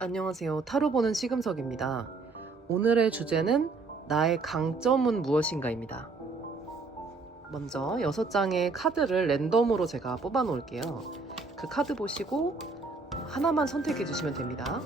안녕하세요. 타로 보는 시금석입니다. 오늘의 주제는 나의 강점은 무엇인가입니다. 먼저 6장의 카드를 랜덤으로 제가 뽑아 놓을게요. 그 카드 보시고 하나만 선택해 주시면 됩니다.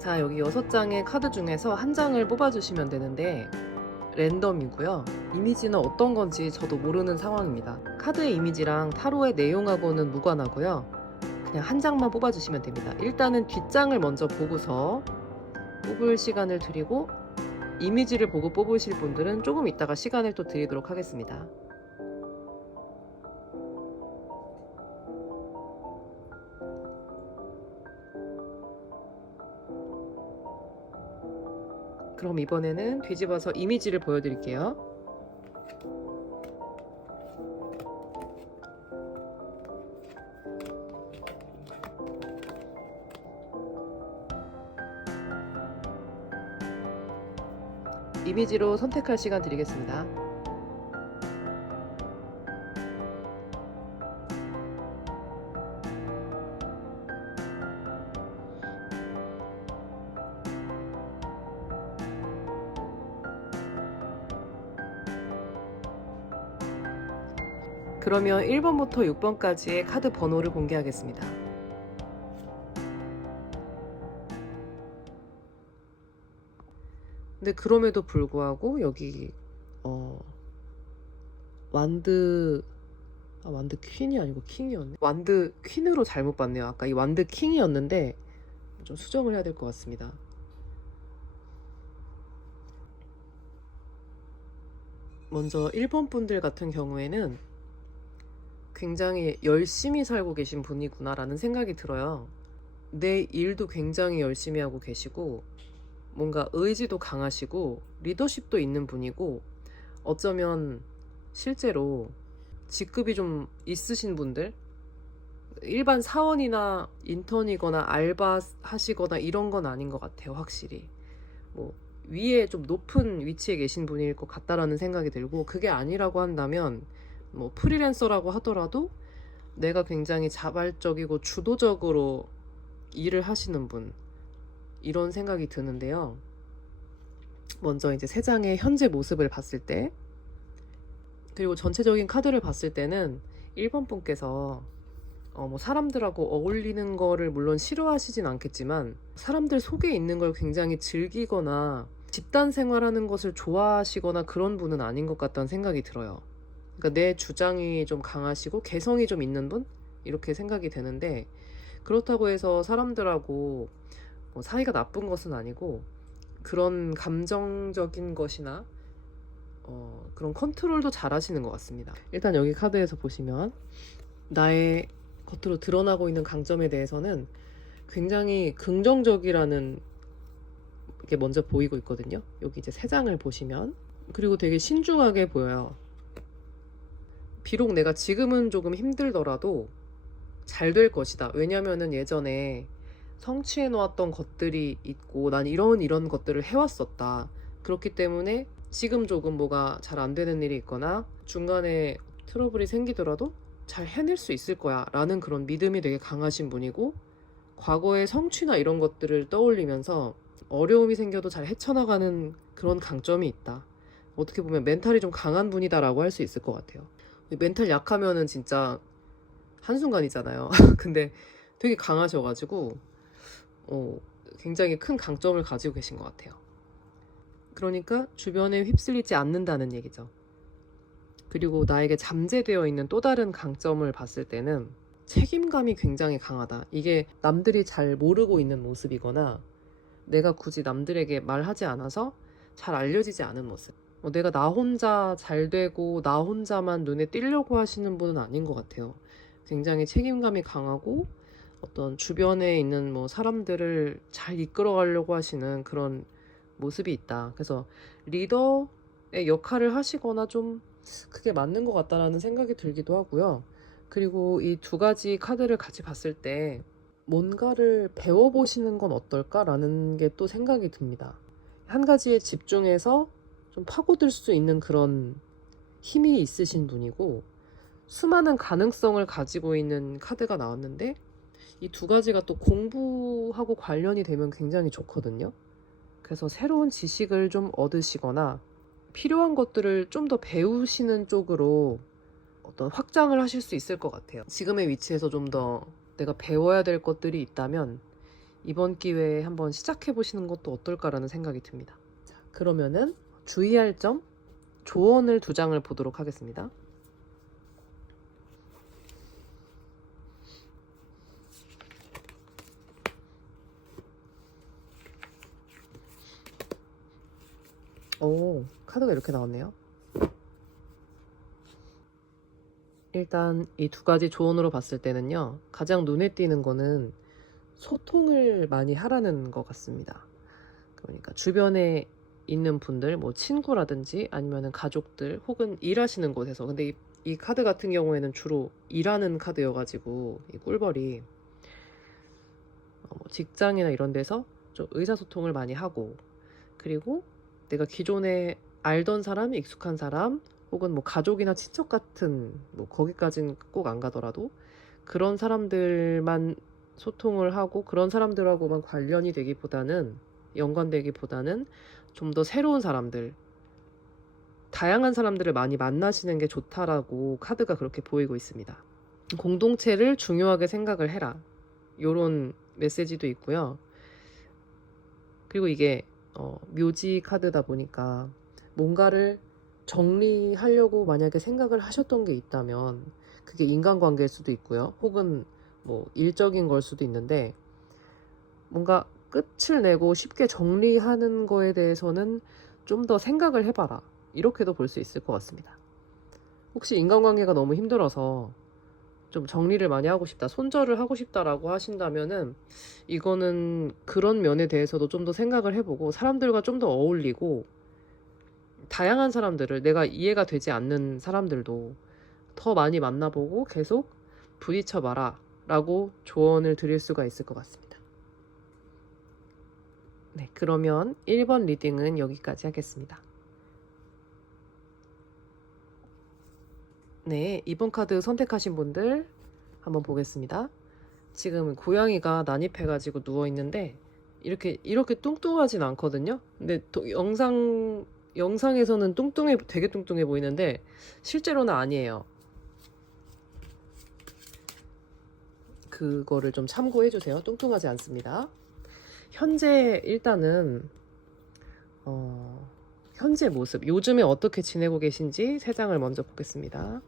자, 여기 6장의 카드 중에서 한 장을 뽑아주시면 되는데 랜덤이고요. 이미지는 어떤 건지 저도 모르는 상황입니다. 카드의 이미지랑 타로의 내용하고는 무관하고요. 그냥 한 장만 뽑아주시면 됩니다. 일단은 뒷장을 먼저 보고서 뽑을 시간을 드리고 이미지를 보고 뽑으실 분들은 조금 이따가 시간을 또 드리도록 하겠습니다. 그럼 이번에는 뒤집어서 이미지를 보여드릴게요. 이미지로 선택할 시간 드리겠습니다. 그러면 1번부터 6번까지의 카드 번호를 공개하겠습니다. 근데 그럼에도 불구하고 여기 완드 퀸이 아니고 킹이었네. 완드 퀸으로 잘못 봤네요. 아까 이 완드 킹이었는데 좀 수정을 해야 될 것 같습니다. 먼저 1번 분들 같은 경우에는 굉장히 열심히 살고 계신 분이구나 라는 생각이 들어요. 내 일도 굉장히 열심히 하고 계시고 뭔가 의지도 강하시고 리더십도 있는 분이고 어쩌면 실제로 직급이 좀 있으신 분들, 일반 사원이나 인턴이거나 알바 하시거나 이런 건 아닌 것 같아요. 확실히 뭐 위에 좀 높은 위치에 계신 분일 것 같다라는 생각이 들고, 그게 아니라고 한다면 뭐 프리랜서라고 하더라도 내가 굉장히 자발적이고 주도적으로 일을 하시는 분, 이런 생각이 드는데요. 먼저 이제 세 장의 현재 모습을 봤을 때, 그리고 전체적인 카드를 봤을 때는 1번 분께서 뭐 사람들하고 어울리는 거를 물론 싫어하시진 않겠지만 사람들 속에 있는 걸 굉장히 즐기거나 집단 생활하는 것을 좋아하시거나 그런 분은 아닌 것 같다는 생각이 들어요. 그러니까 내 주장이 좀 강하시고 개성이 좀 있는 분? 이렇게 생각이 되는데, 그렇다고 해서 사람들하고 뭐 사이가 나쁜 것은 아니고 그런 감정적인 것이나 그런 컨트롤도 잘 하시는 것 같습니다. 일단 여기 카드에서 보시면 나의 겉으로 드러나고 있는 강점에 대해서는 굉장히 긍정적이라는 게 먼저 보이고 있거든요. 여기 이제 세 장을 보시면, 그리고 되게 신중하게 보여요. 비록 내가 지금은 조금 힘들더라도 잘 될 것이다. 왜냐면은 예전에 성취해 놓았던 것들이 있고 난 이런 것들을 해왔었다. 그렇기 때문에 지금 조금 뭐가 잘 안 되는 일이 있거나 중간에 트러블이 생기더라도 잘 해낼 수 있을 거야 라는 그런 믿음이 되게 강하신 분이고, 과거의 성취나 이런 것들을 떠올리면서 어려움이 생겨도 잘 헤쳐나가는 그런 강점이 있다. 어떻게 보면 멘탈이 좀 강한 분이다라고 할 수 있을 것 같아요. 멘탈 약하면은 진짜 한순간이잖아요. 근데 되게 강하셔가지고 굉장히 큰 강점을 가지고 계신 것 같아요. 그러니까 주변에 휩쓸리지 않는다는 얘기죠. 그리고 나에게 잠재되어 있는 또 다른 강점을 봤을 때는 책임감이 굉장히 강하다. 이게 남들이 잘 모르고 있는 모습이거나 내가 굳이 남들에게 말하지 않아서 잘 알려지지 않은 모습. 내가 나 혼자 잘 되고 나 혼자만 눈에 띄려고 하시는 분은 아닌 것 같아요. 굉장히 책임감이 강하고 어떤 주변에 있는 뭐 사람들을 잘 이끌어가려고 하시는 그런 모습이 있다. 그래서 리더의 역할을 하시거나 좀 그게 맞는 것 같다라는 생각이 들기도 하고요. 그리고 이 두 가지 카드를 같이 봤을 때 뭔가를 배워보시는 건 어떨까라는 게 또 생각이 듭니다. 한 가지에 집중해서 좀 파고들 수 있는 그런 힘이 있으신 분이고 수많은 가능성을 가지고 있는 카드가 나왔는데 이 두 가지가 또 공부하고 관련이 되면 굉장히 좋거든요. 그래서 새로운 지식을 좀 얻으시거나 필요한 것들을 좀 더 배우시는 쪽으로 어떤 확장을 하실 수 있을 것 같아요. 지금의 위치에서 좀 더 내가 배워야 될 것들이 있다면 이번 기회에 한번 시작해 보시는 것도 어떨까라는 생각이 듭니다. 자, 그러면은 주의할 점, 조언을 두 장을 보도록 하겠습니다. 오, 카드가 이렇게 나왔네요. 일단 이 두 가지 조언으로 봤을 때는요, 가장 눈에 띄는 거는 소통을 많이 하라는 것 같습니다. 그러니까 주변에 있는 분들, 뭐 친구라든지 아니면은 가족들 혹은 일하시는 곳에서, 근데 이 카드 같은 경우에는 주로 일하는 카드여가지고 이 꿀벌이 뭐 직장이나 이런 데서 좀 의사소통을 많이 하고, 그리고 내가 기존에 알던 사람, 익숙한 사람 혹은 뭐 가족이나 친척 같은, 뭐 거기까진 꼭 안 가더라도 그런 사람들만 소통을 하고 그런 사람들하고만 관련이 되기보다는, 연관되기보다는 좀 더 새로운 사람들, 다양한 사람들을 많이 만나시는 게 좋다라고 카드가 그렇게 보이고 있습니다. 공동체를 중요하게 생각을 해라, 요런 메시지도 있고요. 그리고 이게 묘지 카드다 보니까 뭔가를 정리하려고 만약에 생각을 하셨던 게 있다면 그게 인간관계일 수도 있고요. 혹은 뭐 일적인 걸 수도 있는데, 뭔가 끝을 내고 쉽게 정리하는 거에 대해서는 좀 더 생각을 해봐라, 이렇게도 볼 수 있을 것 같습니다. 혹시 인간관계가 너무 힘들어서 좀 정리를 많이 하고 싶다, 손절을 하고 싶다라고 하신다면은 이거는 그런 면에 대해서도 좀 더 생각을 해보고 사람들과 좀 더 어울리고 다양한 사람들을, 내가 이해가 되지 않는 사람들도 더 많이 만나보고 계속 부딪혀봐라 라고 조언을 드릴 수가 있을 것 같습니다. 네, 그러면 1번 리딩은 여기까지 하겠습니다. 네, 2번 카드 선택하신 분들 한번 보겠습니다. 지금 고양이가 난입해가지고 누워있는데 이렇게 뚱뚱하진 않거든요. 근데 영상에서는 되게 뚱뚱해 보이는데 실제로는 아니에요. 그거를 좀 참고해 주세요. 뚱뚱하지 않습니다. 현재 일단은 현재 모습, 요즘에 어떻게 지내고 계신지 세 장을 먼저 보겠습니다.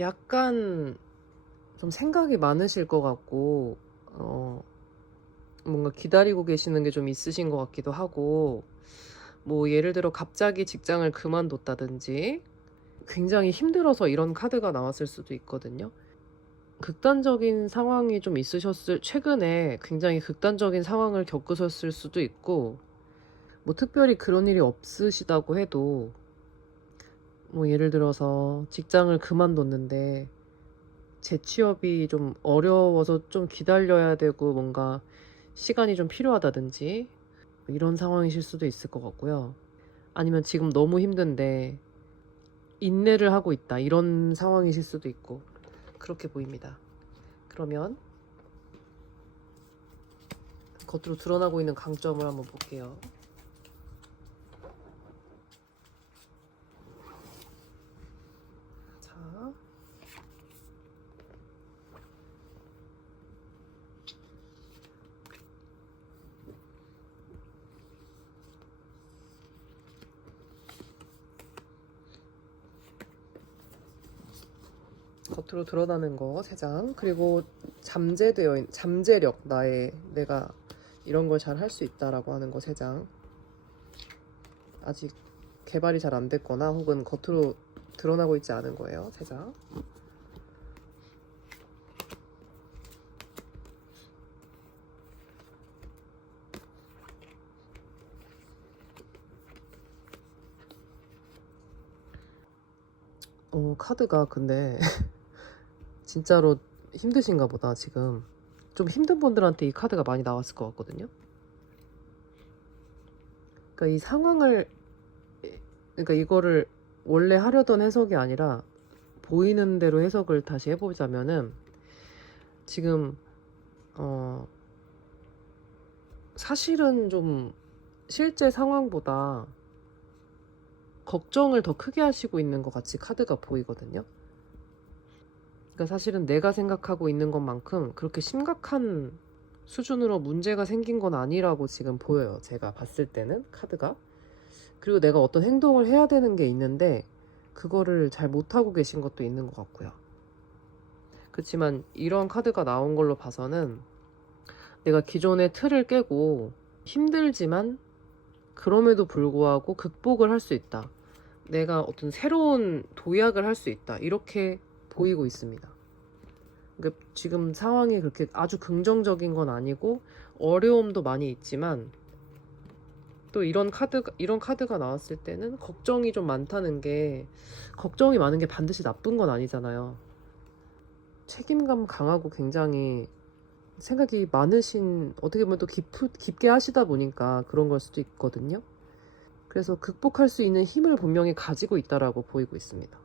약간 좀 생각이 많으실 것 같고 뭔가 기다리고 계시는 게 좀 있으신 것 같기도 하고, 뭐 예를 들어 갑자기 직장을 그만뒀다든지 굉장히 힘들어서 이런 카드가 나왔을 수도 있거든요. 극단적인 상황이 좀 최근에 굉장히 극단적인 상황을 겪으셨을 수도 있고, 뭐 특별히 그런 일이 없으시다고 해도 뭐 예를 들어서 직장을 그만뒀는데 재취업이 좀 어려워서 좀 기다려야 되고 뭔가 시간이 좀 필요하다든지 이런 상황이실 수도 있을 것 같고요. 아니면 지금 너무 힘든데 인내를 하고 있다, 이런 상황이실 수도 있고 그렇게 보입니다. 그러면 겉으로 드러나고 있는 강점을 한번 볼게요. 자, 겉으로 드러나는 거 3장. 그리고 잠재력, 내가 이런 걸 잘 할 수 있다라고 하는 거 3장. 아직 개발이 잘 안 됐거나 혹은 겉으로 드러나고 있지 않은 거예요. 3장. 카드가 근데 진짜로 힘드신가 보다. 지금 좀 힘든 분들한테 이 카드가 많이 나왔을 것 같거든요. 그러니까 이 상황을, 그러니까 이거를 원래 하려던 해석이 아니라 보이는 대로 해석을 다시 해보자면은, 지금 사실은 좀 실제 상황보다 걱정을 더 크게 하시고 있는 것 같이 카드가 보이거든요. 그러니까 사실은 내가 생각하고 있는 것만큼 그렇게 심각한 수준으로 문제가 생긴 건 아니라고 지금 보여요. 제가 봤을 때는 카드가. 그리고 내가 어떤 행동을 해야 되는 게 있는데 그거를 잘 못하고 계신 것도 있는 것 같고요. 그렇지만 이런 카드가 나온 걸로 봐서는 내가 기존의 틀을 깨고 힘들지만 그럼에도 불구하고 극복을 할 수 있다. 내가 어떤 새로운 도약을 할 수 있다. 이렇게 보이고 있습니다. 그러니까 지금 상황이 그렇게 아주 긍정적인 건 아니고 어려움도 많이 있지만, 또 이런 카드가 나왔을 때는 걱정이 좀 많다는 게, 걱정이 많은 게 반드시 나쁜 건 아니잖아요. 책임감 강하고 굉장히 생각이 많으신, 어떻게 보면 또 깊게 하시다 보니까 그런 걸 수도 있거든요. 그래서 극복할 수 있는 힘을 분명히 가지고 있다라고 보이고 있습니다.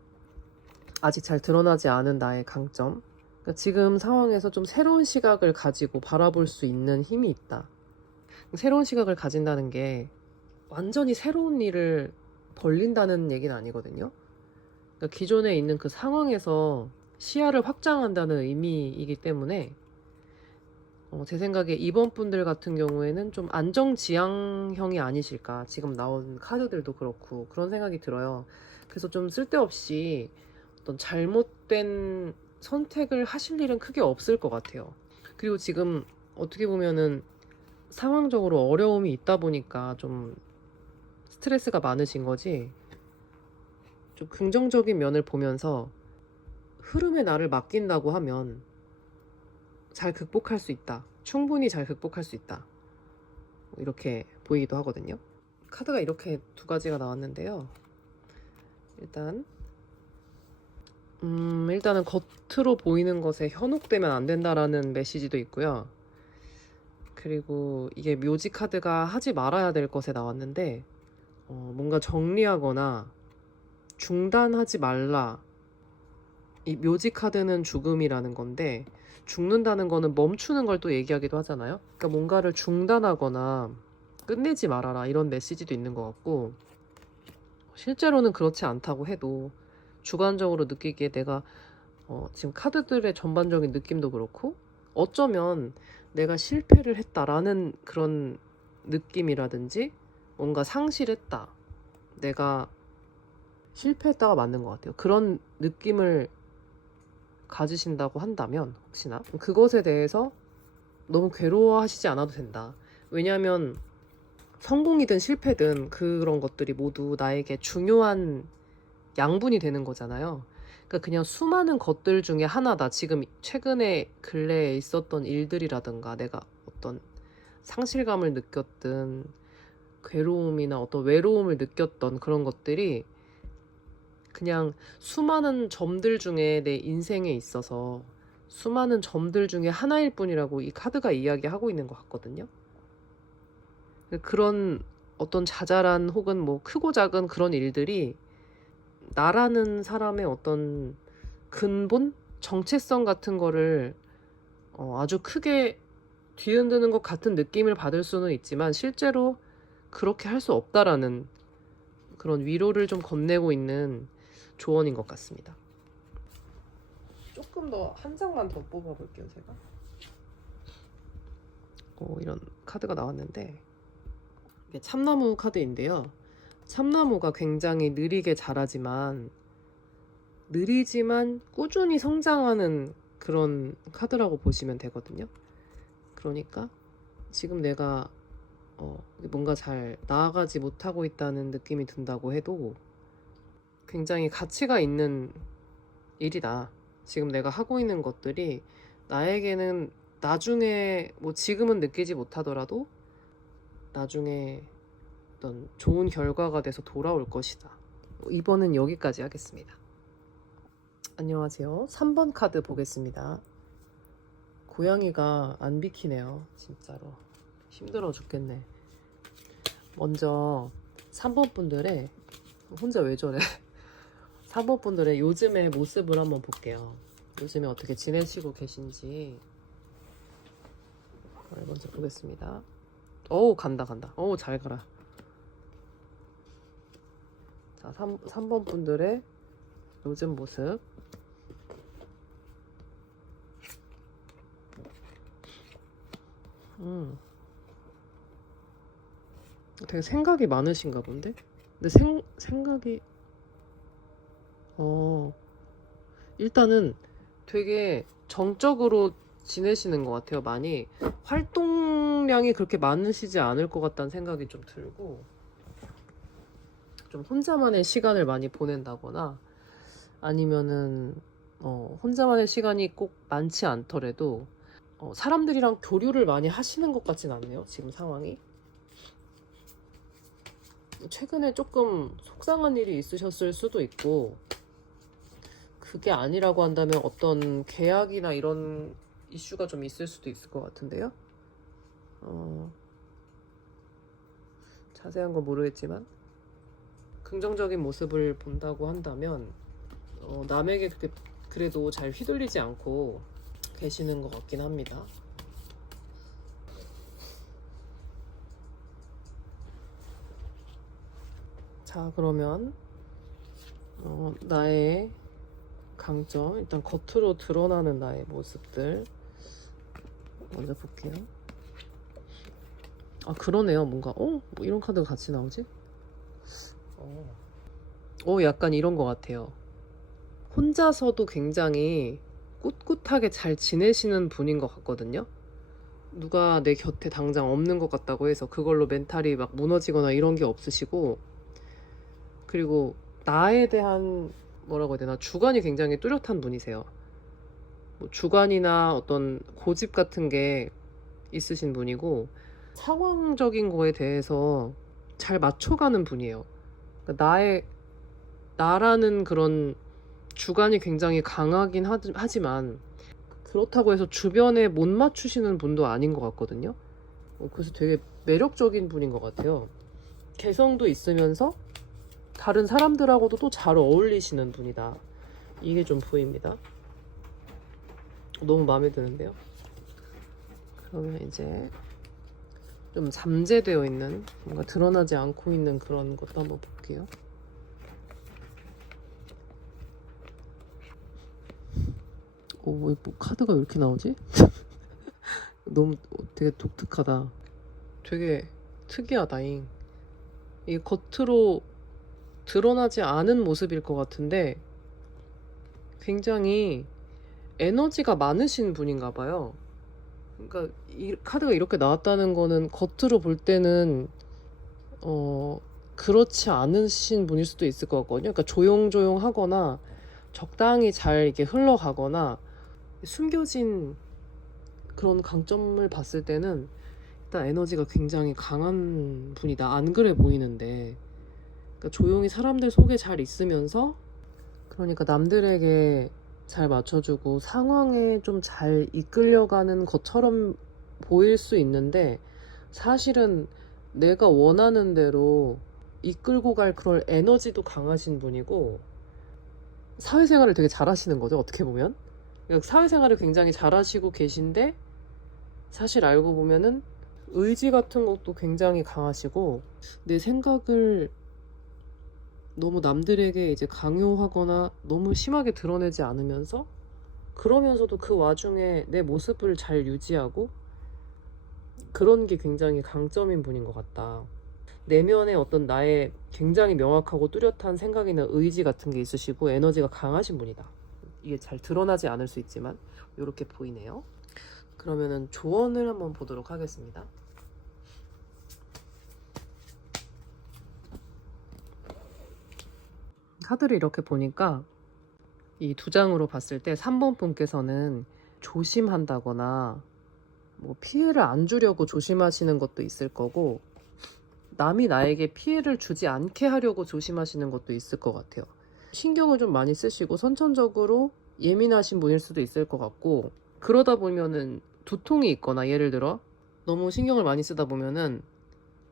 아직 잘 드러나지 않은 나의 강점. 그러니까 지금 상황에서 좀 새로운 시각을 가지고 바라볼 수 있는 힘이 있다. 새로운 시각을 가진다는 게 완전히 새로운 일을 벌린다는 얘기는 아니거든요. 그러니까 기존에 있는 그 상황에서 시야를 확장한다는 의미이기 때문에, 제 생각에 이번 분들 같은 경우에는 좀 안정지향형이 아니실까. 지금 나온 카드들도 그렇고 그런 생각이 들어요. 그래서 좀 쓸데없이 어떤 잘못된 선택을 하실 일은 크게 없을 것 같아요. 그리고 지금 어떻게 보면은 상황적으로 어려움이 있다 보니까 좀 스트레스가 많으신 거지, 좀 긍정적인 면을 보면서 흐름에 나를 맡긴다고 하면 잘 극복할 수 있다. 충분히 잘 극복할 수 있다. 이렇게 보이기도 하거든요. 카드가 이렇게 2가지가 나왔는데요. 일단은 겉으로 보이는 것에 현혹되면 안 된다라는 메시지도 있고요. 그리고 이게 묘지 카드가 하지 말아야 될 것에 나왔는데, 뭔가 정리하거나 중단하지 말라. 이 묘지 카드는 죽음이라는 건데, 죽는다는 거는 멈추는 걸 또 얘기하기도 하잖아요. 그러니까 뭔가를 중단하거나 끝내지 말아라, 이런 메시지도 있는 것 같고, 실제로는 그렇지 않다고 해도 주관적으로 느끼기에 내가 지금 카드들의 전반적인 느낌도 그렇고, 어쩌면 내가 실패를 했다라는 그런 느낌이라든지, 뭔가 상실했다, 내가 실패했다가 맞는 것 같아요. 그런 느낌을 가지신다고 한다면, 혹시나 그것에 대해서 너무 괴로워하시지 않아도 된다. 왜냐하면 성공이든 실패든 그런 것들이 모두 나에게 중요한 양분이 되는 거잖아요. 그러니까 그냥 수많은 것들 중에 하나다. 지금 최근에 근래에 있었던 일들이라든가, 내가 어떤 상실감을 느꼈든 괴로움이나 어떤 외로움을 느꼈던 그런 것들이 그냥 수많은 점들 중에 내 인생에 있어서 수많은 점들 중에 하나일 뿐이라고 이 카드가 이야기하고 있는 것 같거든요. 그런 어떤 자잘한 혹은 뭐 크고 작은 그런 일들이 나라는 사람의 어떤 근본? 정체성 같은 거를 아주 크게 뒤흔드는 것 같은 느낌을 받을 수는 있지만, 실제로 그렇게 할 수 없다라는 그런 위로를 좀 건네고 있는 조언인 것 같습니다. 조금 더 한 장만 더 뽑아볼게요, 제가. 이런 카드가 나왔는데, 이게 참나무 카드인데요. 참나무가 굉장히 느리게 자라지만 느리지만 꾸준히 성장하는 그런 카드라고 보시면 되거든요. 그러니까 지금 내가 뭔가 잘 나아가지 못하고 있다는 느낌이 든다고 해도 굉장히 가치가 있는 일이다. 지금 내가 하고 있는 것들이 나에게는 나중에 뭐 지금은 느끼지 못하더라도 나중에 어떤 좋은 결과가 돼서 돌아올 것이다. 이번은 여기까지 하겠습니다. 안녕하세요. 3번 카드 보겠습니다. 고양이가 안 비키네요. 진짜로 힘들어 죽겠네. 먼저 3번 분들의 혼자 왜 저래? 3번 분들의 요즘의 모습을 한번 볼게요. 요즘에 어떻게 지내시고 계신지 먼저 보겠습니다. 어우 간다. 어우 잘 가라. 자 3번 분들의 요즘 모습. 되게 생각이 많으신가 본데? 근데 생각이 일단은 되게 정적으로 지내시는 것 같아요. 많이 활동량이 그렇게 많으시지 않을 것 같다는 생각이 좀 들고, 좀 혼자만의 시간을 많이 보낸다거나 아니면은 혼자만의 시간이 꼭 많지 않더라도 사람들이랑 교류를 많이 하시는 것 같진 않네요. 지금 상황이. 최근에 조금 속상한 일이 있으셨을 수도 있고, 그게 아니라고 한다면 어떤 계약이나 이런 이슈가 좀 있을 수도 있을 것 같은데요. 자세한 건 모르겠지만 긍정적인 모습을 본다고 한다면 남에게 그래도 잘 휘둘리지 않고 계시는 것 같긴 합니다. 자, 그러면 나의 강점, 일단 겉으로 드러나는 나의 모습들 먼저 볼게요. 아, 그러네요. 뭔가 뭐 이런 카드가 같이 나오지? 약간 이런 것 같아요. 혼자서도 굉장히 꿋꿋하게 잘 지내시는 분인 것 같거든요. 누가 내 곁에 당장 없는 것 같다고 해서 그걸로 멘탈이 막 무너지거나 이런 게 없으시고, 그리고 나에 대한 뭐라고 해야 되나, 주관이 굉장히 뚜렷한 분이세요. 뭐 주관이나 어떤 고집 같은 게 있으신 분이고, 상황적인 거에 대해서 잘 맞춰가는 분이에요. 그러니까 나라는 그런 주관이 굉장히 강하긴 하지만 그렇다고 해서 주변에 못 맞추시는 분도 아닌 것 같거든요. 그래서 되게 매력적인 분인 것 같아요. 개성도 있으면서 다른 사람들하고도 또 잘 어울리시는 분이다. 이게 좀 보입니다. 너무 마음에 드는데요. 그러면 이제 좀 잠재되어 있는, 뭔가 드러나지 않고 있는 그런 것도 한번 볼게요. 뭐 카드가 왜 이렇게 나오지? 너무 되게 독특하다. 되게 특이하다잉. 이게 겉으로 드러나지 않은 모습일 것 같은데 굉장히 에너지가 많으신 분인가 봐요. 그러니까 이 카드가 이렇게 나왔다는 거는 겉으로 볼 때는 그렇지 않으신 분일 수도 있을 것 같거든요. 그러니까 조용조용하거나 적당히 잘 이렇게 흘러가거나 숨겨진 그런 강점을 봤을 때는 일단 에너지가 굉장히 강한 분이다. 안 그래 보이는데. 그러니까 조용히 사람들 속에 잘 있으면서, 그러니까 남들에게 잘 맞춰주고 상황에 좀 잘 이끌려가는 것처럼 보일 수 있는데, 사실은 내가 원하는 대로 이끌고 갈 그런 에너지도 강하신 분이고, 사회생활을 되게 잘하시는 거죠, 어떻게 보면. 그러니까 사회생활을 굉장히 잘하시고 계신데, 사실 알고 보면은 의지 같은 것도 굉장히 강하시고, 내 생각을 너무 남들에게 이제 강요하거나 너무 심하게 드러내지 않으면서, 그러면서도 그 와중에 내 모습을 잘 유지하고, 그런 게 굉장히 강점인 분인 것 같다. 내면에 어떤 나의 굉장히 명확하고 뚜렷한 생각이나 의지 같은 게 있으시고 에너지가 강하신 분이다. 이게 잘 드러나지 않을 수 있지만 이렇게 보이네요. 그러면은 조언을 한번 보도록 하겠습니다. 카드를 이렇게 보니까 이 두 장으로 봤을 때 3번 분께서는 조심한다거나 뭐 피해를 안 주려고 조심하시는 것도 있을 거고, 남이 나에게 피해를 주지 않게 하려고 조심하시는 것도 있을 것 같아요. 신경을 좀 많이 쓰시고 선천적으로 예민하신 분일 수도 있을 것 같고, 그러다 보면은 두통이 있거나, 예를 들어 너무 신경을 많이 쓰다 보면은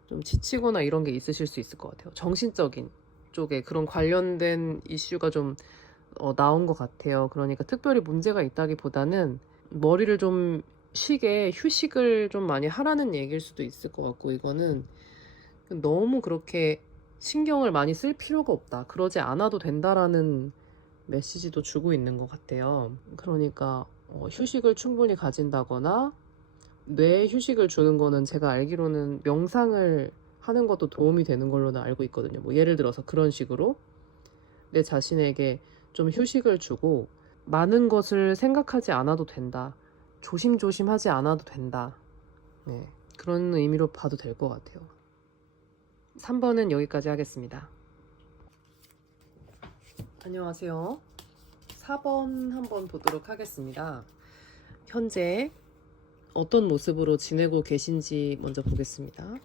좀 지치거나 이런 게 있으실 수 있을 것 같아요. 정신적인 쪽에 그런 관련된 이슈가 좀 나온 것 같아요. 그러니까 특별히 문제가 있다기보다는 머리를 좀 쉬게, 휴식을 좀 많이 하라는 얘기일 수도 있을 것 같고, 이거는 너무 그렇게 신경을 많이 쓸 필요가 없다, 그러지 않아도 된다라는 메시지도 주고 있는 것 같아요. 그러니까 휴식을 충분히 가진다거나, 뇌에 휴식을 주는 거는 제가 알기로는 명상을 하는 것도 도움이 되는 걸로는 알고 있거든요. 뭐 예를 들어서 그런 식으로 내 자신에게 좀 휴식을 주고, 많은 것을 생각하지 않아도 된다, 조심조심 하지 않아도 된다, 네, 그런 의미로 봐도 될 것 같아요. 3번은 여기까지 하겠습니다. 안녕하세요. 4번 한번 보도록 하겠습니다. 현재 어떤 모습으로 지내고 계신지 먼저 보겠습니다.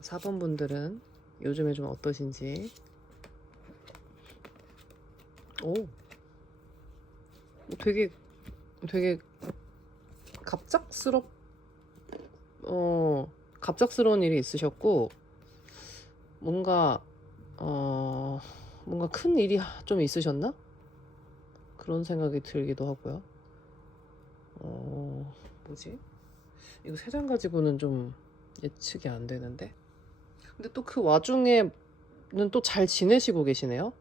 4번 분들은 요즘에 좀 어떠신지. 오, 되게 갑작스러운 일이 있으셨고, 뭔가 큰 일이 좀 있으셨나? 그런 생각이 들기도 하고요. 뭐지? 이거 3장 가지고는 좀 예측이 안 되는데. 근데 또 그 와중에는 또 잘 지내시고 계시네요.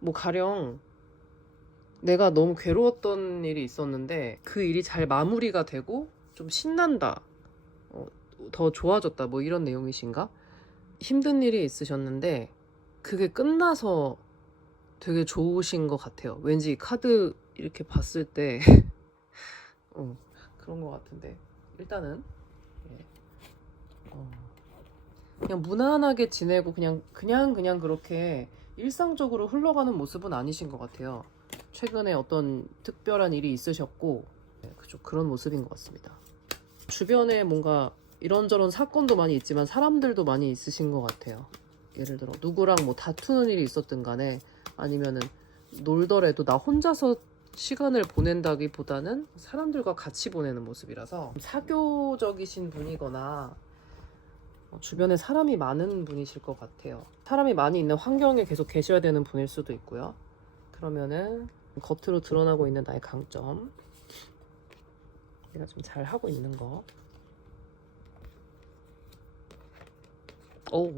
뭐 가령 내가 너무 괴로웠던 일이 있었는데 그 일이 잘 마무리가 되고 좀 신난다, 더 좋아졌다, 뭐 이런 내용이신가? 힘든 일이 있으셨는데 그게 끝나서 되게 좋으신 것 같아요. 왠지 이 카드 이렇게 봤을 때 그런 것 같은데, 일단은 그냥 무난하게 지내고 그냥 그렇게 일상적으로 흘러가는 모습은 아니신 것 같아요. 최근에 어떤 특별한 일이 있으셨고, 그런 모습인 것 같습니다. 주변에 뭔가 이런저런 사건도 많이 있지만 사람들도 많이 있으신 것 같아요. 예를 들어 누구랑 뭐 다투는 일이 있었든 간에, 아니면은 놀더라도 나 혼자서 시간을 보낸다기보다는 사람들과 같이 보내는 모습이라서 사교적이신 분이거나 주변에 사람이 많은 분이실 것 같아요. 사람이 많이 있는 환경에 계속 계셔야 되는 분일 수도 있고요. 그러면은 겉으로 드러나고 있는 나의 강점, 내가 좀 잘 하고 있는 거. 오,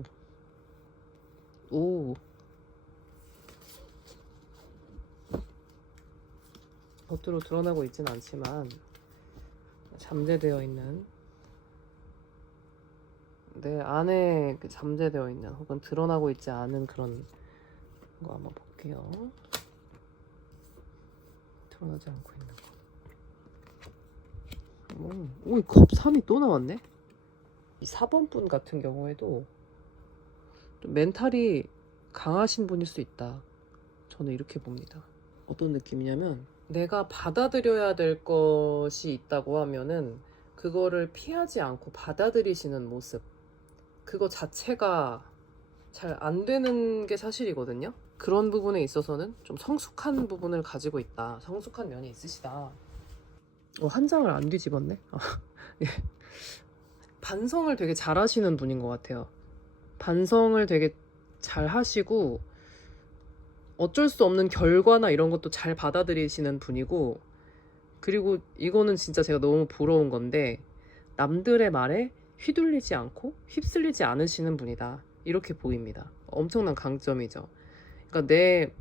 겉으로 드러나고 있진 않지만 잠재되어 있는, 내 안에 잠재되어 있는 혹은 드러나고 있지 않은 그런 거 한번 볼게요. 드러나지 않고 있는 거. 오, 컵 3이 또 나왔네. 이 4번 분 같은 경우에도 좀 멘탈이 강하신 분일 수 있다, 저는 이렇게 봅니다. 어떤 느낌이냐면, 내가 받아들여야 될 것이 있다고 하면은 그거를 피하지 않고 받아들이시는 모습, 그거 자체가 잘 안 되는 게 사실이거든요. 그런 부분에 있어서는 좀 성숙한 부분을 가지고 있다, 성숙한 면이 있으시다. 한 장을 안 뒤집었네. 예. 반성을 되게 잘 하시는 분인 것 같아요. 반성을 되게 잘 하시고, 어쩔 수 없는 결과나 이런 것도 잘 받아들이시는 분이고, 그리고 이거는 진짜 제가 너무 부러운 건데, 남들의 말에 휘둘리지 않고 휩쓸리지 않으시는 분이다, 이렇게 보입니다. 엄청난 강점이죠. 그러니까 내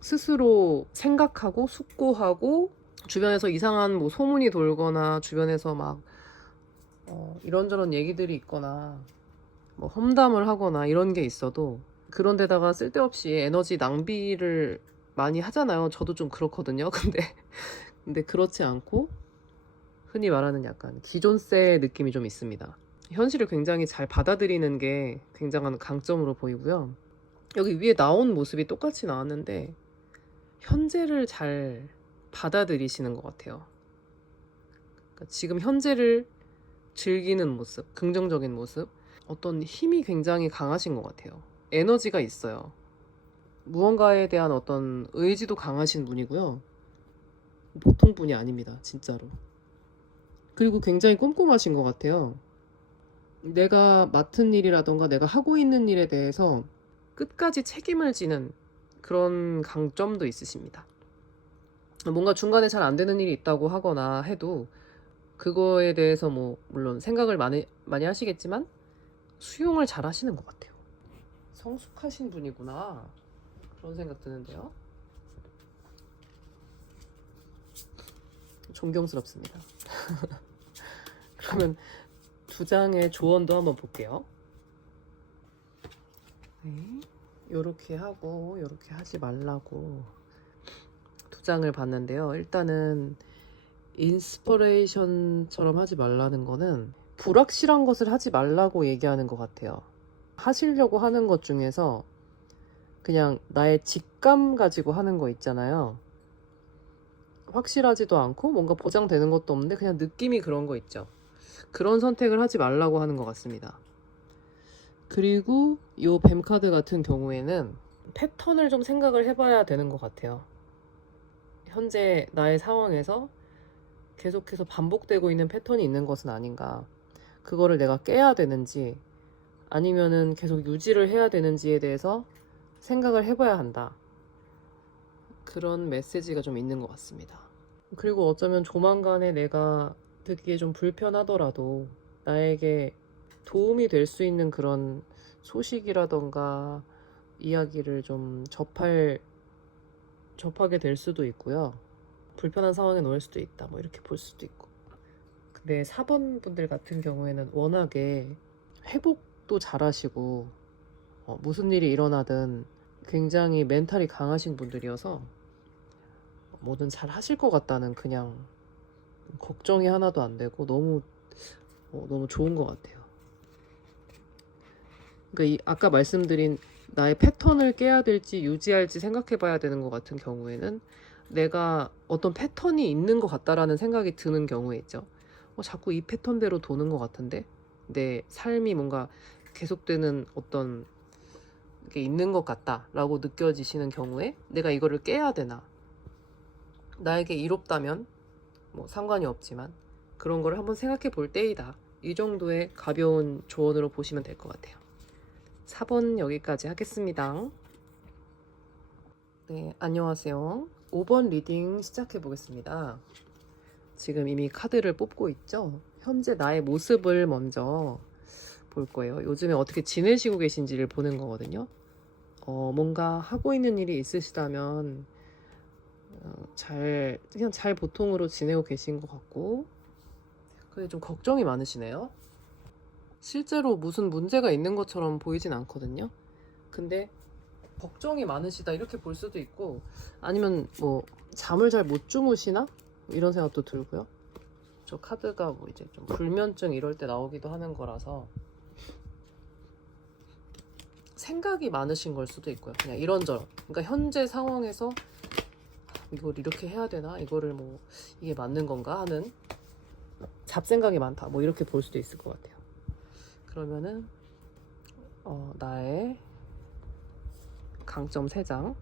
스스로 생각하고 숙고하고, 주변에서 이상한 뭐 소문이 돌거나, 주변에서 막 이런저런 얘기들이 있거나, 뭐 험담을 하거나 이런 게 있어도 그런 데다가 쓸데없이 에너지 낭비를 많이 하잖아요. 저도 좀 그렇거든요. 근데 그렇지 않고 흔히 말하는 약간 기존세 느낌이 좀 있습니다. 현실을 굉장히 잘 받아들이는 게 굉장한 강점으로 보이고요. 여기 위에 나온 모습이 똑같이 나왔는데 현재를 잘 받아들이시는 것 같아요. 그러니까 지금 현재를 즐기는 모습, 긍정적인 모습, 어떤 힘이 굉장히 강하신 것 같아요. 에너지가 있어요. 무언가에 대한 어떤 의지도 강하신 분이고요. 보통 분이 아닙니다, 진짜로. 그리고 굉장히 꼼꼼하신 것 같아요. 내가 맡은 일이라던가 내가 하고 있는 일에 대해서 끝까지 책임을 지는 그런 강점도 있으십니다. 뭔가 중간에 잘 안 되는 일이 있다고 하거나 해도 그거에 대해서 뭐 물론 생각을 많이 하시겠지만 수용을 잘 하시는 것 같아요. 성숙하신 분이구나 그런 생각 드는데요. 존경스럽습니다. 그러면 두 장의 조언도 한번 볼게요. 네, 요렇게 하고 요렇게 하지 말라고 두 장을 봤는데요. 일단은 인스퍼레이션처럼 하지 말라는 거는 불확실한 것을 하지 말라고 얘기하는 것 같아요. 하시려고 하는 것 중에서 그냥 나의 직감 가지고 하는 거 있잖아요. 확실하지도 않고 뭔가 보장되는 것도 없는데 그냥 느낌이 그런 거 있죠. 그런 선택을 하지 말라고 하는 것 같습니다. 그리고 요 뱀카드 같은 경우에는 패턴을 좀 생각을 해봐야 되는 것 같아요. 현재 나의 상황에서 계속해서 반복되고 있는 패턴이 있는 것은 아닌가. 그거를 내가 깨야 되는지 아니면은 계속 유지를 해야 되는지에 대해서 생각을 해봐야 한다. 그런 메시지가 좀 있는 것 같습니다. 그리고 어쩌면 조만간에 내가 듣기에 좀 불편하더라도 나에게 도움이 될 수 있는 그런 소식이라던가 이야기를 좀 접하게 될 수도 있고요. 불편한 상황에 놓일 수도 있다. 뭐 이렇게 볼 수도 있고. 근데 4번 분들 같은 경우에는 워낙에 회복도 잘하시고 무슨 일이 일어나든 굉장히 멘탈이 강하신 분들이어서 뭐든 잘 하실 것 같다는 그냥 걱정이 하나도 안 되고 너무 좋은 것 같아요. 그러니까 아까 말씀드린 나의 패턴을 깨야 될지 유지할지 생각해 봐야 되는 것 같은 경우에는 내가 어떤 패턴이 있는 것 같다라는 생각이 드는 경우에 있죠. 자꾸 이 패턴대로 도는 것 같은데 내 삶이 뭔가 계속되는 어떤 게 있는 것 같다라고 느껴지시는 경우에 내가 이거를 깨야 되나, 나에게 이롭다면 뭐 상관이 없지만 그런 걸 한번 생각해 볼 때이다. 이 정도의 가벼운 조언으로 보시면 될 것 같아요. 4번 여기까지 하겠습니다. 네, 안녕하세요. 5번 리딩 시작해 보겠습니다. 지금 이미 카드를 뽑고 있죠? 현재 나의 모습을 먼저 볼 거예요. 요즘에 어떻게 지내시고 계신지를 보는 거거든요. 뭔가 하고 있는 일이 있으시다면 그냥 잘 보통으로 지내고 계신 것 같고, 근데 좀 걱정이 많으시네요. 실제로 무슨 문제가 있는 것처럼 보이진 않거든요. 근데 걱정이 많으시다 이렇게 볼 수도 있고, 아니면 뭐 잠을 잘 못 주무시나? 이런 생각도 들고요. 저 카드가 뭐 이제 좀 불면증 이럴 때 나오기도 하는 거라서 생각이 많으신 걸 수도 있고요. 그냥 이런저런. 그러니까 현재 상황에서 이걸 이렇게 해야 되나? 이거를 뭐 이게 맞는 건가? 하는 잡생각이 많다. 뭐 이렇게 볼 수도 있을 것 같아요. 그러면은 나의 강점 3장.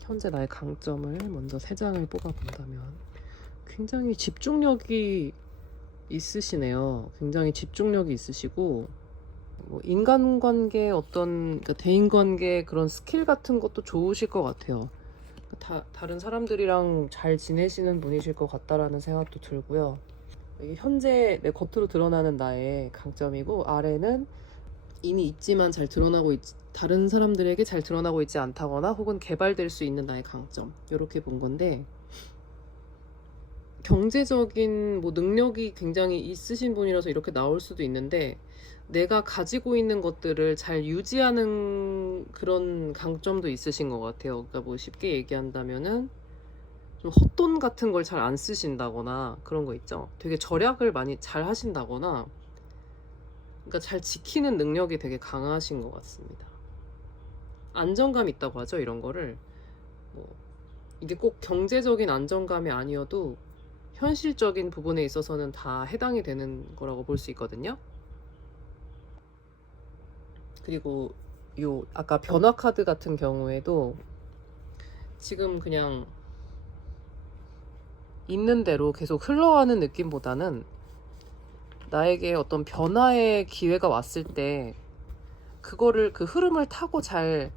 현재 나의 강점을 먼저 3장을 뽑아본다면 굉장히 집중력이 있으시네요. 굉장히 집중력이 있으시고 뭐 인간관계 그러니까 대인관계 그런 스킬 같은 것도 좋으실 것 같아요. 다른 사람들이랑 잘 지내시는 분이실 것 같다라는 생각도 들고요. 이게 현재 내 겉으로 드러나는 나의 강점이고, 아래는 이미 있지만 다른 사람들에게 잘 드러나고 있지 않다거나 혹은 개발될 수 있는 나의 강점, 이렇게 본 건데, 경제적인 뭐 능력이 굉장히 있으신 분이라서 이렇게 나올 수도 있는데, 내가 가지고 있는 것들을 잘 유지하는 그런 강점도 있으신 것 같아요. 그러니까 뭐 쉽게 얘기한다면은 좀 헛돈 같은 걸 잘 안 쓰신다거나 그런 거 있죠. 되게 절약을 많이 잘 하신다거나, 그러니까 잘 지키는 능력이 되게 강하신 것 같습니다. 안정감 있다고 하죠, 이런 거를. 뭐 이게 꼭 경제적인 안정감이 아니어도 현실적인 부분에 있어서는 다 해당이 되는 거라고 볼 수 있거든요. 그리고 요 아까 변화 카드 같은 경우에도 지금 그냥 있는 대로 계속 흘러가는 느낌보다는 나에게 어떤 변화의 기회가 왔을 때 그거를, 그 흐름을 타고 잘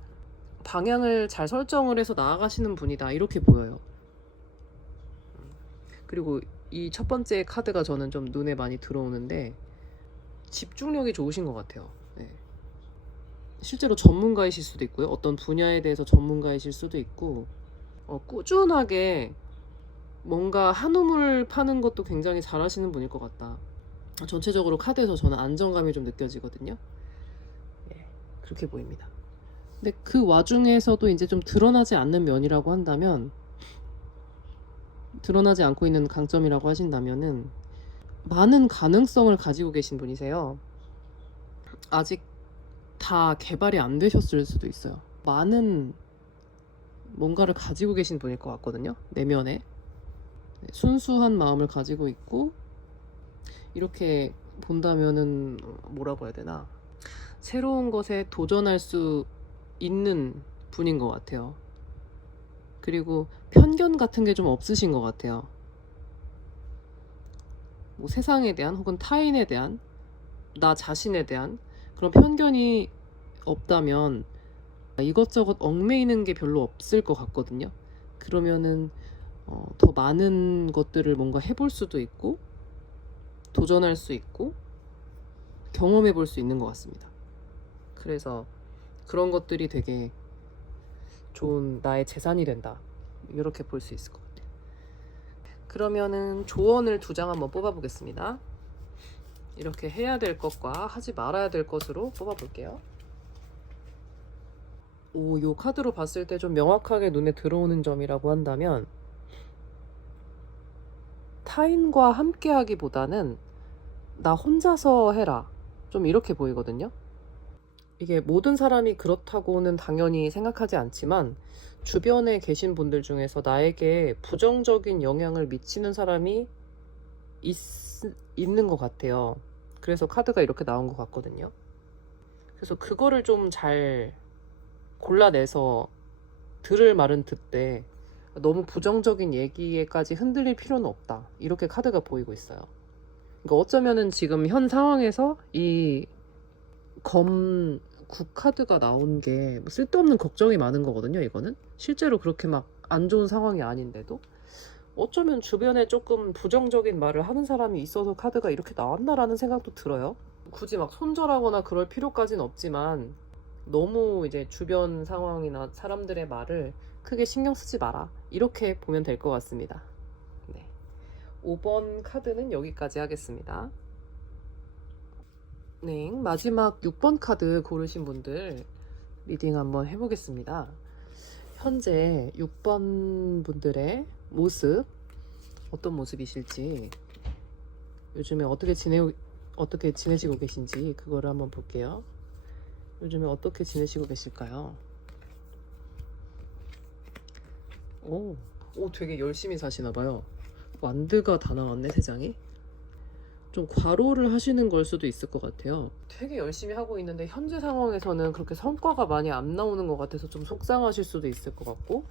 방향을 잘 설정을 해서 나아가시는 분이다, 이렇게 보여요. 그리고 이 첫 번째 카드가 저는 좀 눈에 많이 들어오는데, 집중력이 좋으신 것 같아요. 네. 실제로 전문가이실 수도 있고요. 어떤 분야에 대해서 전문가이실 수도 있고, 꾸준하게 뭔가 한 우물 파는 것도 굉장히 잘하시는 분일 것 같다. 전체적으로 카드에서 저는 안정감이 좀 느껴지거든요. 예, 그렇게 보입니다. 근데 그 와중에서도 이제 좀 드러나지 않는 면이라고 한다면, 드러나지 않고 있는 강점이라고 하신다면은, 많은 가능성을 가지고 계신 분이세요. 아직 다 개발이 안 되셨을 수도 있어요. 많은 뭔가를 가지고 계신 분일 것 같거든요, 내면에. 순수한 마음을 가지고 있고, 이렇게 본다면은 뭐라고 해야 되나, 새로운 것에 도전할 수 있는 분인 것 같아요. 그리고 편견 같은 게 좀 없으신 것 같아요. 뭐 세상에 대한, 혹은 타인에 대한, 나 자신에 대한 그런 편견이 없다면 이것저것 얽매이는 게 별로 없을 것 같거든요. 그러면은 더 많은 것들을 뭔가 해볼 수도 있고, 도전할 수 있고, 경험해 볼 수 있는 것 같습니다. 그래서 그런 것들이 되게 좋은 나의 재산이 된다, 이렇게 볼 수 있을 것 같아요. 그러면은 조언을 2장 한번 뽑아보겠습니다. 이렇게 해야 될 것과 하지 말아야 될 것으로 뽑아볼게요. 요 카드로 봤을 때 좀 명확하게 눈에 들어오는 점이라고 한다면, 타인과 함께 하기보다는 나 혼자서 해라, 좀 이렇게 보이거든요. 이게 모든 사람이 그렇다고는 당연히 생각하지 않지만, 주변에 계신 분들 중에서 나에게 부정적인 영향을 미치는 사람이 있는 것 같아요. 그래서 카드가 이렇게 나온 것 같거든요. 그래서 그거를 좀 잘 골라내서 들을 말은 듣되, 너무 부정적인 얘기에까지 흔들릴 필요는 없다, 이렇게 카드가 보이고 있어요. 그러니까 어쩌면은 지금 현 상황에서 이 국카드가 나온 게 쓸데없는 걱정이 많은 거거든요. 이거는 실제로 그렇게 막 안 좋은 상황이 아닌데도 어쩌면 주변에 조금 부정적인 말을 하는 사람이 있어서 카드가 이렇게 나왔나라는 생각도 들어요. 굳이 막 손절하거나 그럴 필요까지는 없지만, 너무 이제 주변 상황이나 사람들의 말을 크게 신경 쓰지 마라, 이렇게 보면 될 것 같습니다. 네. 5번 카드는 여기까지 하겠습니다. 네, 마지막 6번 카드 고르신 분들 리딩 한번 해보겠습니다. 현재 6번 분들의 모습, 어떤 모습이실지, 요즘에 어떻게 지내시고 계신지 그거를 한번 볼게요. 요즘에 어떻게 지내시고 계실까요? 오, 되게 열심히 사시나봐요. 완드가 다 나왔네, 3장이. 좀 과로를 하시는 걸 수도 있을 것 같아요. 되게 열심히 하고 있는데 현재 상황에서는 그렇게 성과가 많이 안 나오는 것 같아서 좀 속상하실 수도 있을 것 같고,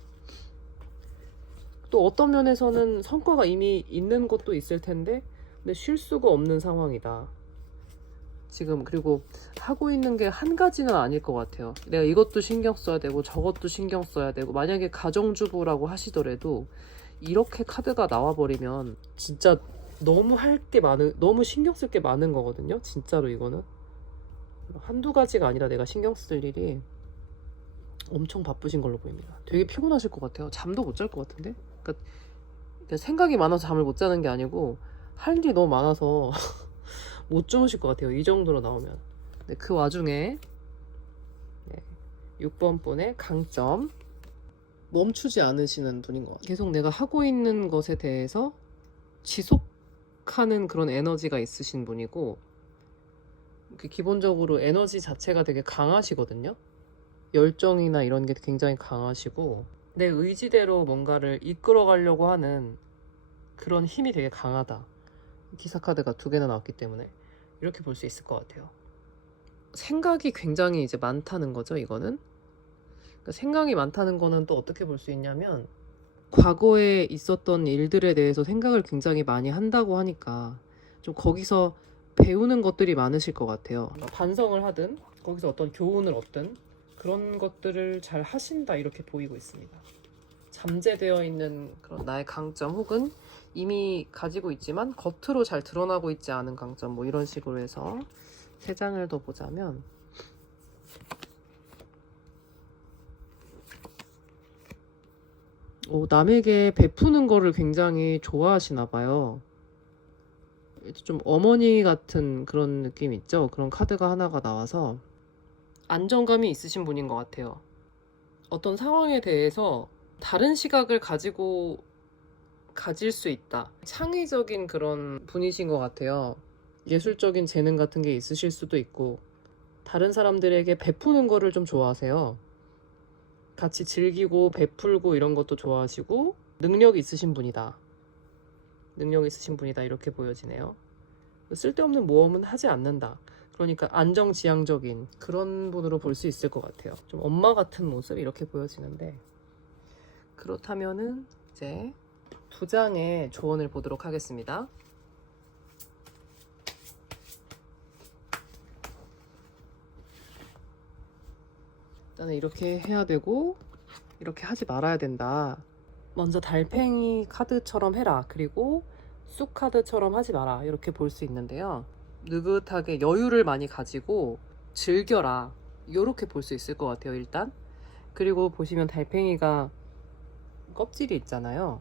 또 어떤 면에서는 성과가 이미 있는 것도 있을 텐데 근데 쉴 수가 없는 상황이다 지금. 그리고 하고 있는 게 한 가지는 아닐 것 같아요. 내가 이것도 신경 써야 되고 저것도 신경 써야 되고, 만약에 가정주부라고 하시더라도 이렇게 카드가 나와버리면 진짜 너무 너무 신경 쓸 게 많은 거거든요. 진짜로 이거는 한두 가지가 아니라 내가 신경 쓸 일이 엄청 바쁘신 걸로 보입니다. 되게 피곤하실 것 같아요. 잠도 못 잘 것 같은데. 그러니까 그러니까 생각이 많아서 잠을 못 자는 게 아니고 할 일이 너무 많아서 못 주무실 것 같아요. 이 정도로 나오면. 네, 그 와중에 6번 분의 강점, 멈추지 않으시는 분인 것 같아요. 계속 내가 하고 있는 것에 대해서 지속하는 그런 에너지가 있으신 분이고, 기본적으로 에너지 자체가 되게 강하시거든요. 열정이나 이런 게 굉장히 강하시고, 내 의지대로 뭔가를 이끌어 가려고 하는 그런 힘이 되게 강하다. 기사 카드가 2개나 나왔기 때문에 이렇게 볼 수 있을 것 같아요. 생각이 굉장히 이제 많다는 거죠, 이거는. 그러니까 생각이 많다는 거는 또 어떻게 볼 수 있냐면, 과거에 있었던 일들에 대해서 생각을 굉장히 많이 한다고 하니까 좀 거기서 배우는 것들이 많으실 것 같아요. 반성을 하든 거기서 어떤 교훈을 얻든 그런 것들을 잘 하신다, 이렇게 보이고 있습니다. 잠재되어 있는 그런 나의 강점, 혹은 이미 가지고 있지만 겉으로 잘 드러나고 있지 않은 강점, 뭐 이런 식으로 해서 3장을 더 보자면, 남에게 베푸는 거를 굉장히 좋아하시나 봐요. 좀 어머니 같은 그런 느낌 있죠? 그런 카드가 하나가 나와서 안정감이 있으신 분인 것 같아요. 어떤 상황에 대해서 다른 시각을 가질 수 있다. 창의적인 그런 분이신 것 같아요. 예술적인 재능 같은 게 있으실 수도 있고, 다른 사람들에게 베푸는 거를 좀 좋아하세요. 같이 즐기고 베풀고 이런 것도 좋아하시고, 능력 있으신 분이다. 이렇게 보여지네요. 쓸데없는 모험은 하지 않는다. 그러니까 안정지향적인 그런 분으로 볼 수 있을 것 같아요. 좀 엄마 같은 모습, 이렇게 보여지는데, 그렇다면은 이제 2장의 조언을 보도록 하겠습니다. 일단은 이렇게 해야 되고 이렇게 하지 말아야 된다. 먼저 달팽이 카드처럼 해라. 그리고 쑥 카드처럼 하지 마라. 이렇게 볼 수 있는데요. 느긋하게 여유를 많이 가지고 즐겨라. 이렇게 볼 수 있을 것 같아요, 일단. 그리고 보시면 달팽이가 껍질이 있잖아요.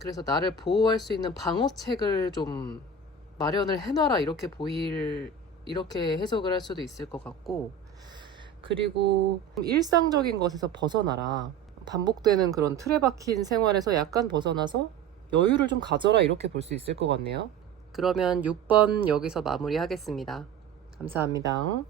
그래서 나를 보호할 수 있는 방어책을 좀 마련을 해놔라. 이렇게 해석을 할 수도 있을 것 같고, 그리고 일상적인 것에서 벗어나라. 반복되는 그런 틀에 박힌 생활에서 약간 벗어나서 여유를 좀 가져라. 이렇게 볼 수 있을 것 같네요. 그러면 6번 여기서 마무리하겠습니다. 감사합니다.